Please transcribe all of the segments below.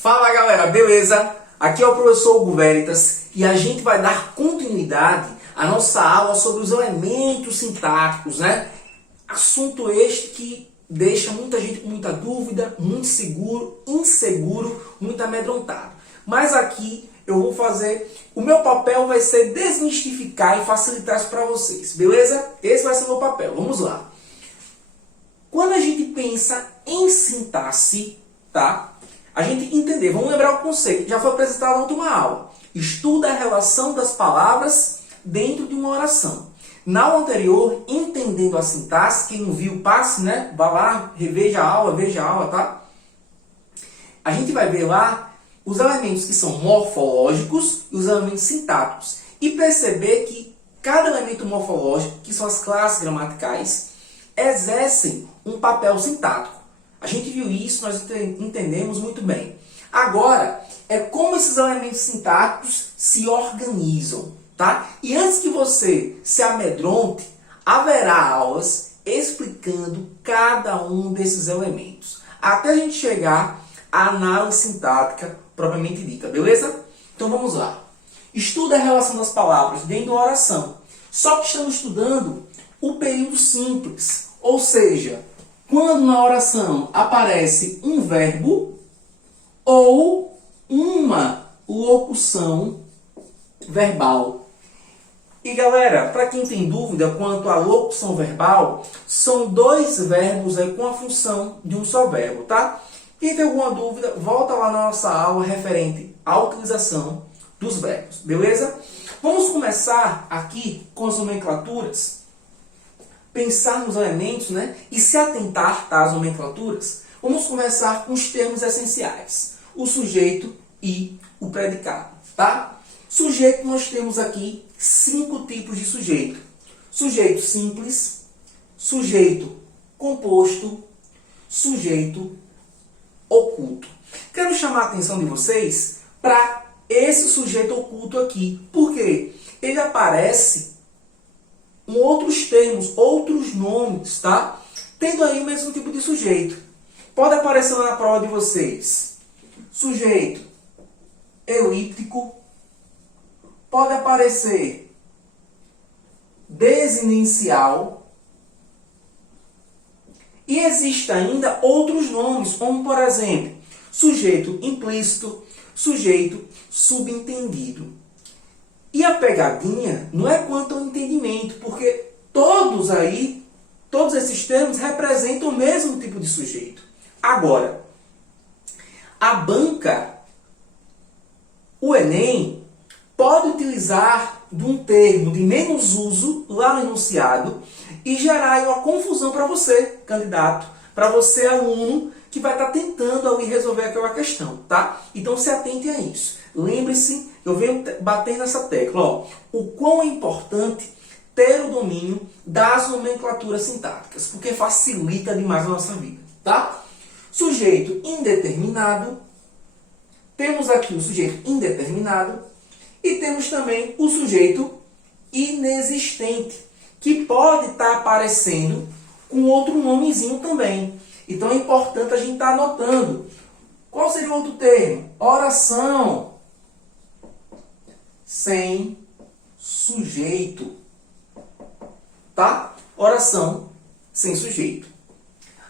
Fala galera, beleza? Aqui é o professor Hugo Veritas e a gente vai dar continuidade à nossa aula sobre os elementos sintáticos, né? Assunto este que deixa muita gente com muita dúvida, muito seguro, inseguro, muito amedrontado. Mas aqui eu vou fazer, o meu papel vai ser desmistificar e facilitar isso para vocês, beleza? Esse vai ser o meu papel, vamos lá. Quando a gente pensa em sintaxe, tá? A gente entender, vamos lembrar o conceito, já foi apresentado na última aula. Estuda a relação das palavras dentro de uma oração. Na aula anterior, entendendo a sintaxe, quem não viu, passe, né? Vá lá, reveja a aula, veja a aula, tá? A gente vai ver lá os elementos que são morfológicos e os elementos sintáticos. E perceber que cada elemento morfológico, que são as classes gramaticais, exercem um papel sintático. A gente viu isso, nós entendemos muito bem. Agora, é como esses elementos sintáticos se organizam, tá? E antes que você se amedronte, haverá aulas explicando cada um desses elementos, até a gente chegar à análise sintática propriamente dita, beleza? Então vamos lá. Estuda a relação das palavras dentro de uma oração. Só que estamos estudando o período simples, ou seja, quando na oração aparece um verbo ou uma locução verbal. E galera, para quem tem dúvida quanto à locução verbal, são dois verbos aí com a função de um só verbo, tá? Quem tem alguma dúvida, volta lá na nossa aula referente à utilização dos verbos, beleza? Vamos começar aqui com as nomenclaturas. Pensar nos elementos, né? E se atentar às nomenclaturas. Vamos começar com os termos essenciais. O sujeito e o predicado, tá? Sujeito, nós temos aqui 5 tipos de sujeito. Sujeito simples, sujeito composto, sujeito oculto. Quero chamar a atenção de vocês para esse sujeito oculto aqui. Por quê? Ele aparece com outros termos, outros nomes, tá? Tendo aí o mesmo tipo de sujeito. Pode aparecer lá na prova de vocês. Sujeito elíptico. Pode aparecer desinencial. E existem ainda outros nomes, como por exemplo, sujeito implícito, sujeito subentendido. E a pegadinha não é quanto ao entendimento, porque todos esses termos representam o mesmo tipo de sujeito. Agora, a banca, o Enem, pode utilizar de um termo de menos uso lá no enunciado e gerar uma confusão para você, candidato, para você, aluno, que vai estar tentando ali resolver aquela questão, tá? Então se atente a isso. Lembre-se, eu venho batendo nessa tecla, ó, o quão é importante ter o domínio das nomenclaturas sintáticas, porque facilita demais a nossa vida, tá? Sujeito indeterminado, temos aqui o sujeito indeterminado e temos também o sujeito inexistente, que pode estar aparecendo com outro nomezinho também. Então é importante a gente estar anotando. Qual seria o outro termo? Oração sem sujeito. Tá? Oração sem sujeito.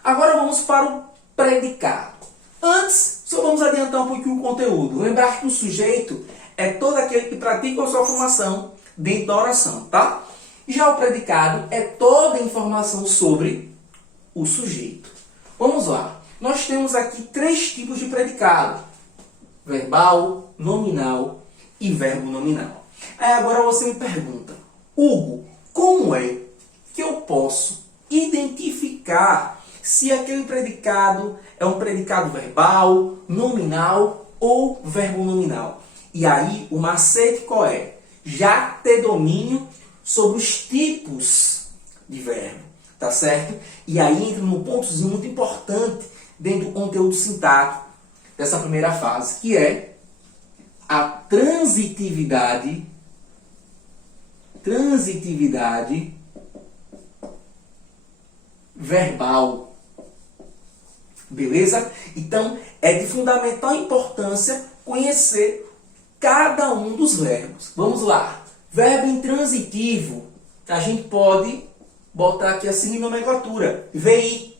Agora vamos para o predicado. Antes, só vamos adiantar um pouquinho o conteúdo. Lembrar que o sujeito é todo aquele que pratica a sua formação dentro da oração, tá? Já o predicado é toda a informação sobre o sujeito. Vamos lá. Nós temos aqui 3 tipos de predicado. Verbal, nominal e verbo nominal. Aí agora você me pergunta, Hugo, como é que eu posso identificar se aquele predicado é um predicado verbal, nominal ou verbo nominal? E aí o macete qual é? Já ter domínio sobre os tipos de verbo, tá certo? E aí entra num pontozinho muito importante dentro do conteúdo sintático dessa primeira fase, que é a transitividade verbal. Beleza? Então, é de fundamental importância conhecer cada um dos verbos. Vamos lá. Verbo intransitivo, a gente pode botar aqui assim em nomenclatura. VI.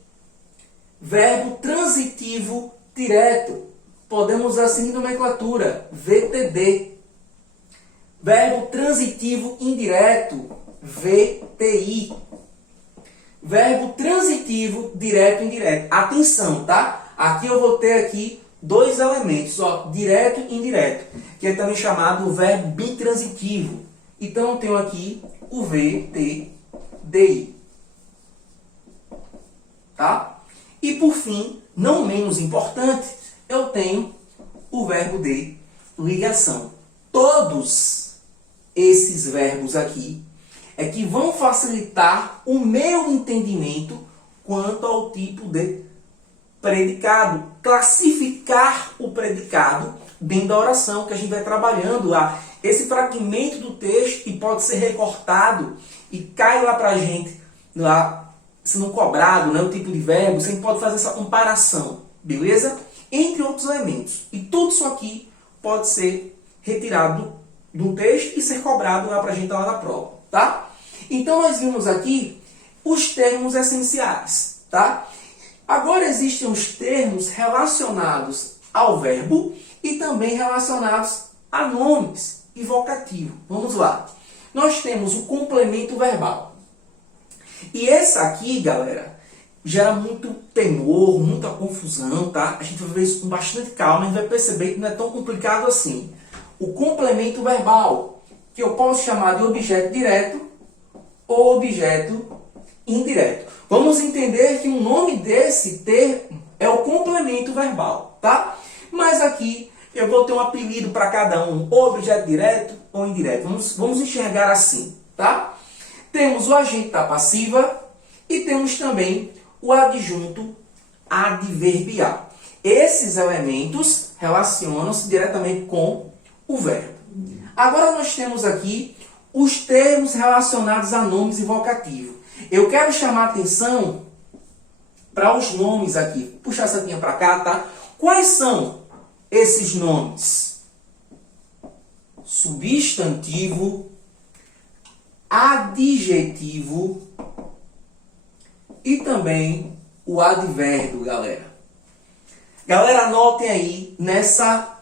Verbo transitivo direto, podemos usar assim em nomenclatura. VTD. Verbo transitivo indireto. VTI. Verbo transitivo direto e indireto. Atenção, tá? Aqui eu vou ter aqui dois elementos, ó, direto e indireto, que é também chamado verbo bitransitivo. Então eu tenho aqui o VTDI. Tá? E por fim, não menos importante, eu tenho o verbo de ligação. Todos esses verbos aqui é que vão facilitar o meu entendimento quanto ao tipo de predicado, classificar o predicado dentro da oração que a gente vai trabalhando lá. Esse fragmento do texto que pode ser recortado e cai lá para a gente, lá, sendo cobrado, né, o tipo de verbo, você pode fazer essa comparação, beleza? Entre outros elementos. E tudo isso aqui pode ser retirado do texto e ser cobrado lá para a gente lá na prova, tá? Então nós vimos aqui os termos essenciais, tá? Agora existem os termos relacionados ao verbo e também relacionados a nomes e vocativo. Vamos lá. Nós temos o complemento verbal. E esse aqui, galera, gera muito temor, muita confusão, tá? A gente vai ver isso com bastante calma e vai perceber que não é tão complicado assim. O complemento verbal, que eu posso chamar de objeto direto ou objeto indireto. Vamos entender que o nome desse termo é o complemento verbal, tá? Mas aqui eu vou ter um apelido para cada um, ou objeto direto ou indireto. Vamos enxergar assim, tá? Temos o agente da passiva e temos também o adjunto adverbial. Esses elementos relacionam-se diretamente com o verbo. Agora nós temos aqui os termos relacionados a nomes e vocativo. Eu quero chamar a atenção para os nomes aqui. Vou puxar essa setinha para cá, tá? Quais são esses nomes? Substantivo, adjetivo e também o advérbio, galera. Galera, anotem aí nessa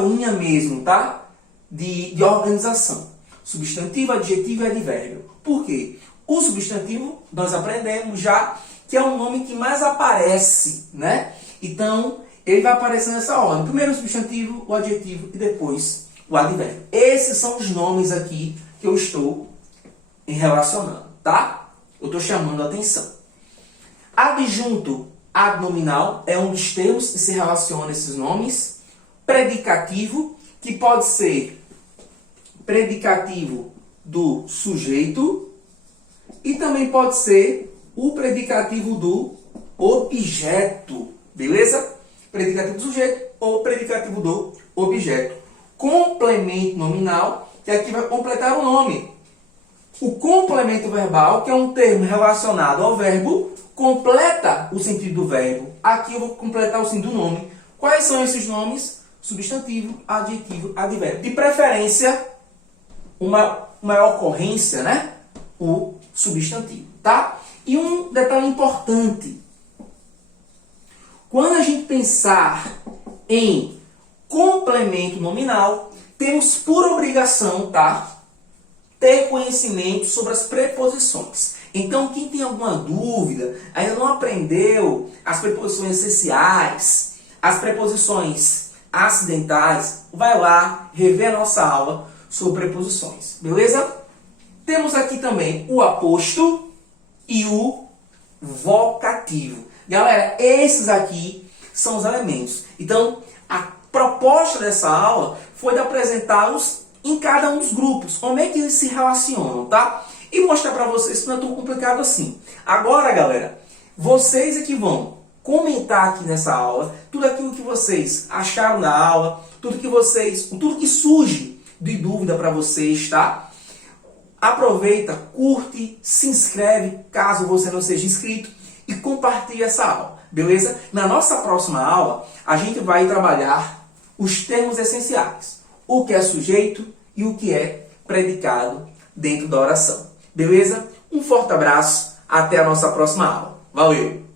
linha mesmo, tá? De organização. Substantivo, adjetivo e advérbio. Por quê? O substantivo, nós aprendemos já que é o nome que mais aparece, né? Então, ele vai aparecer nessa ordem. Primeiro o substantivo, o adjetivo e depois o advérbio. Esses são os nomes aqui que eu estou relacionando, tá? Eu estou chamando a atenção. Adjunto adnominal é um dos termos que se relaciona a esses nomes. Predicativo, que pode ser predicativo do sujeito e também pode ser o predicativo do objeto, beleza? Predicativo do sujeito ou predicativo do objeto. Complemento nominal, que aqui vai completar o nome. O complemento verbal, que é um termo relacionado ao verbo, completa o sentido do verbo. Aqui eu vou completar o sentido do nome. Quais são esses nomes? Substantivo, adjetivo, advérbio. De preferência, uma maior ocorrência, né? O substantivo, tá? E um detalhe importante. Quando a gente pensar em complemento nominal, temos por obrigação, tá? Ter conhecimento sobre as preposições. Então, quem tem alguma dúvida, ainda não aprendeu as preposições essenciais, as preposições acidentais, vai lá rever a nossa aula sobre preposições, beleza? Temos aqui também o aposto e o vocativo. Galera, esses aqui são os elementos. Então, a proposta dessa aula foi de apresentá-los em cada um dos grupos, como é que eles se relacionam, tá? E mostrar para vocês que não é tão complicado assim. Agora, galera, vocês é que vão comentar aqui nessa aula tudo aquilo que vocês acharam da aula, tudo que surge de dúvida para vocês, tá? Aproveita, curte, se inscreve, caso você não seja inscrito, e compartilhe essa aula. beleza? Na nossa próxima aula, a gente vai trabalhar os termos essenciais. O que é sujeito e o que é predicado dentro da oração. Beleza? Um forte abraço, até a nossa próxima aula. Valeu!